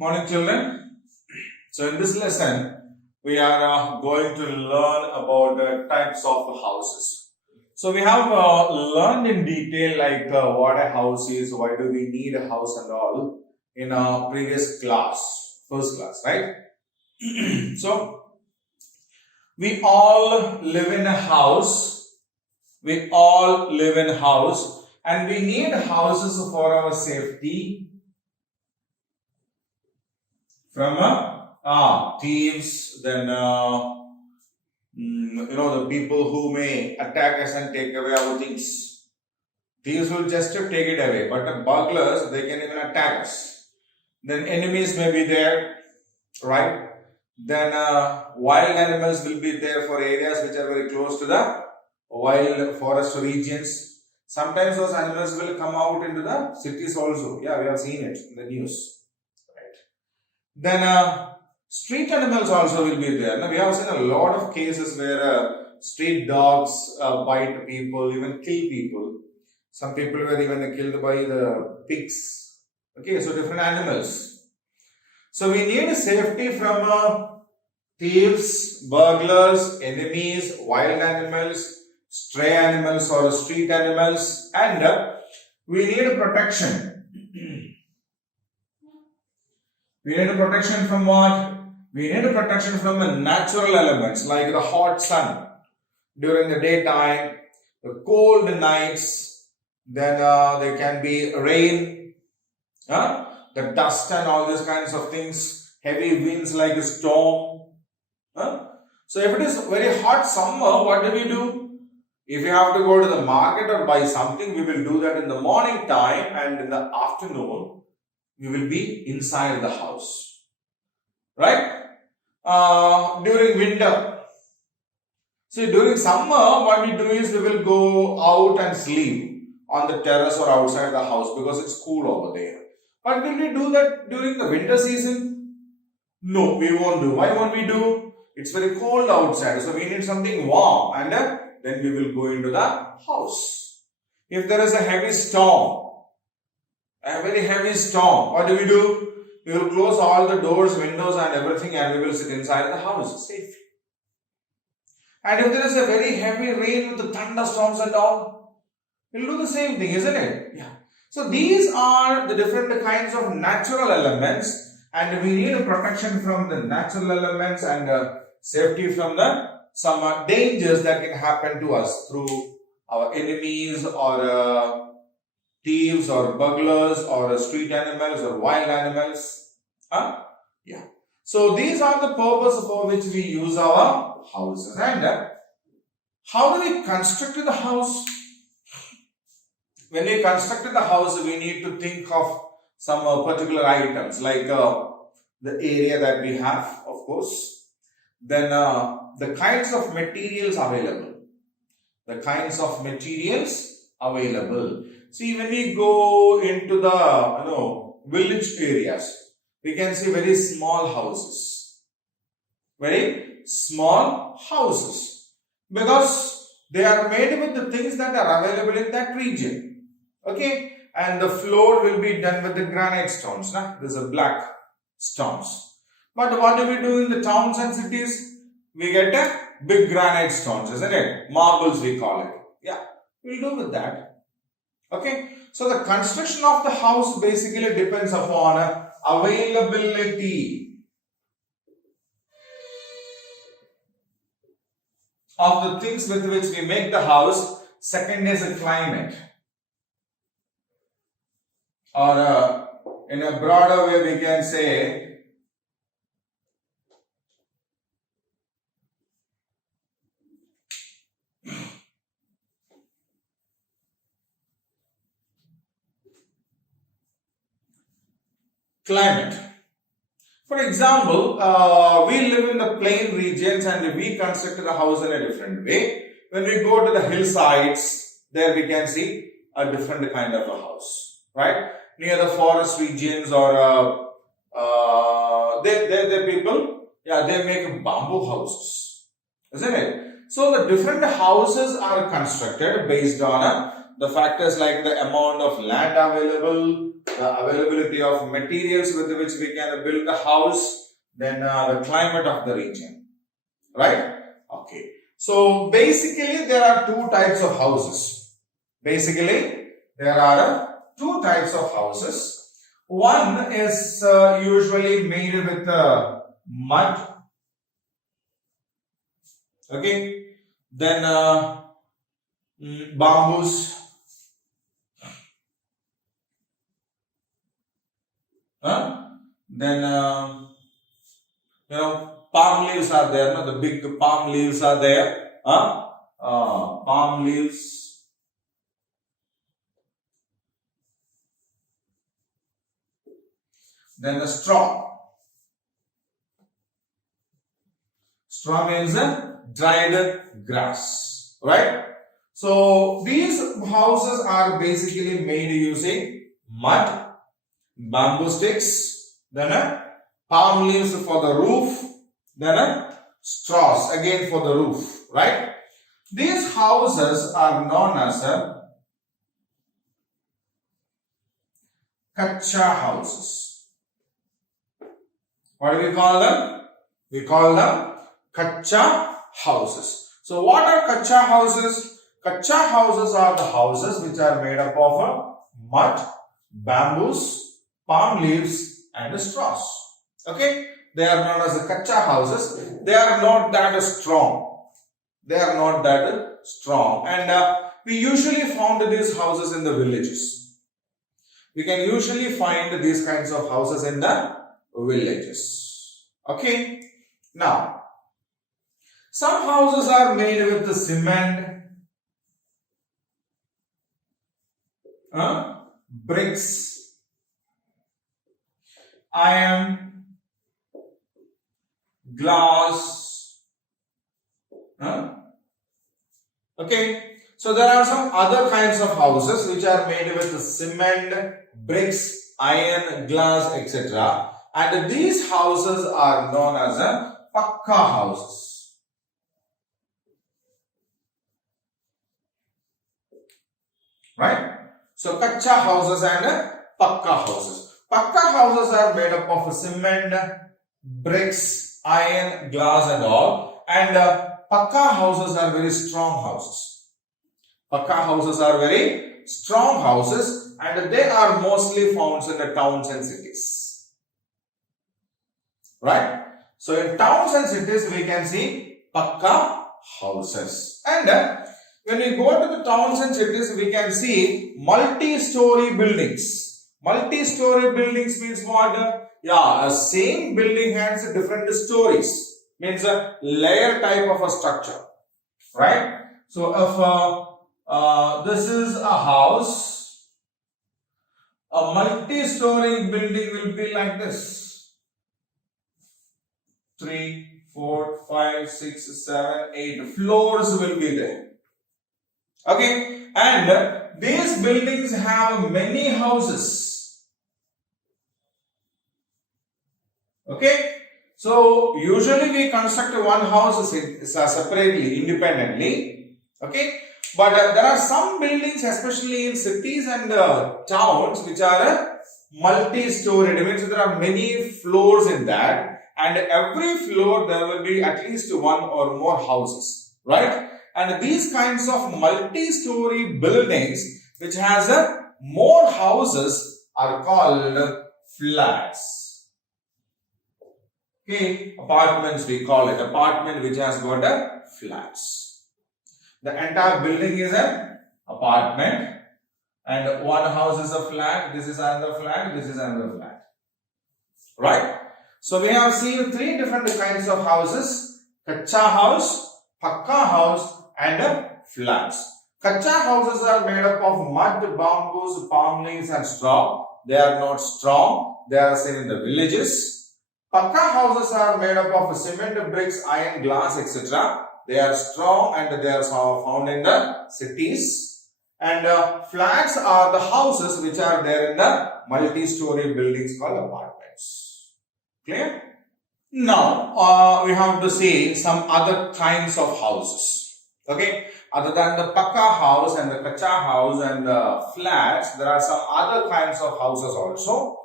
Morning children. So in this lesson we are going to learn about the types of houses. So we have learned in detail like what a house is, why do we need a house and all in our previous class, first class, right? So we all live in a house, and we need houses for our safety from thieves, then the people who may attack us and take away our things. Thieves will just take it away, but the burglars, they can even attack us. Then enemies may be there, right? Then wild animals will be there for areas which are very close to the wild forest regions. Sometimes those animals will come out into the cities also. Yeah, we have seen it in the news. Then street animals also will be there. Now, we have seen a lot of cases where street dogs bite people, even kill people. Some people were even killed by the pigs. Okay, so different animals. So we need safety from thieves, burglars, enemies, wild animals, stray animals or street animals, and we need protection. We need protection from what? We need protection from the natural elements like the hot sun during the daytime, the cold nights, then there can be rain, the dust and all these kinds of things, heavy winds like a storm. So if it is very hot summer, what do we do? If you have to go to the market or buy something, we will do that in the morning time, and in the afternoon we will be inside the house, right? During winter. See, during summer, what we do is we will go out and sleep on the terrace or outside the house because it's cool over there. But will we do that during the winter season? No, we won't do. Why won't we do? It's very cold outside, so we need something warm, and then we will go into the house. If there is a heavy storm, a very heavy storm, what do? We will close all the doors, windows and everything, and we will sit inside the house safe. And if there is a very heavy rain with the thunderstorms and all, we will do the same thing, isn't it? Yeah. So these are the different kinds of natural elements, and we need protection from the natural elements and safety from some dangers that can happen to us through our enemies or thieves or burglars or street animals or wild animals. Yeah. So these are the purpose for which we use our houses. And how do we construct the house? When we construct the house, we need to think of some particular items like the area that we have, of course. Then the kinds of materials available. See, when we go into the village areas, we can see very small houses. Because they are made with the things that are available in that region. Okay, and the floor will be done with the granite stones. These are black stones. But what do we do in the towns and cities? We get a big granite stones, isn't it? Marbles we call it. Yeah, we'll do with that. Okay, so the construction of the house basically depends upon availability of the things with which we make the house. Second is a climate, or in a broader way we can say climate. For example, we live in the plain regions and we construct the house in a different way. When we go to the hillsides, there we can see a different kind of a house, right? Near the forest regions or the people, they make bamboo houses, isn't it? So the different houses are constructed based on the factors like the amount of land available, the availability of materials with which we can build a house, then the climate of the region. Right? Okay. So basically there are two types of houses. Basically there are two types of houses. One is usually made with mud. Okay. Then bamboos. Then palm leaves are there. No? The big palm leaves are there. Palm leaves. Then the straw. Straw means dried grass. Right? So these houses are basically made using mud, bamboo sticks, then palm leaves for the roof, then straws again for the roof, right? These houses are known as kacha houses. What do we call them? We call them kacha houses. So what are kacha houses? Kacha houses are the houses which are made up of mud, bamboos, palm leaves and straws. Okay, they are known as the kacha houses. They are not that strong. They are not that strong, and we usually found these houses in the villages. We can usually find these kinds of houses in the villages. Okay, now some houses are made with the cement, bricks, iron, glass. Okay, so there are some other kinds of houses which are made with the cement, bricks, iron, glass, etc. And these houses are known as pakka houses. Right? So kacha houses and pakka houses. Pakka houses are made up of cement, bricks, iron, glass and all. And pakka houses are very strong houses. Pakka houses are very strong houses and they are mostly found in the towns and cities. Right? So in towns and cities we can see pakka houses. And when we go to the towns and cities, we can see multi-story buildings. Multi-story buildings means what? Yeah, a same building has different stories. Means a layer type of a structure. Right? So if this is a house, a multi-story building will be like this. 3, 4, 5, 6, 7, 8 floors will be there. Okay, and these buildings have many houses. Okay, so usually we construct one house separately, independently. Okay, but there are some buildings, especially in cities and towns, which are multi-storied. It means there are many floors in that, and every floor there will be at least one or more houses, right? And these kinds of multi-story buildings which has more houses are called flats. Okay, apartments we call it. Apartment which has got flats. The entire building is an apartment and one house is a flat. This is another flat. This is another flat. Right? So we have seen three different kinds of houses. Kacha house, pakka house and flats. Kacha houses are made up of mud, bamboos, palm leaves and straw. They are not strong. They are seen in the villages. Pakka houses are made up of cement, bricks, iron, glass, etc. They are strong and they are found in the cities. And flats are the houses which are there in the multi-story buildings called apartments. Clear? Now, we have to see some other kinds of houses. Okay, other than the Pakka house and the Kacha house and the flats, there are some other kinds of houses also.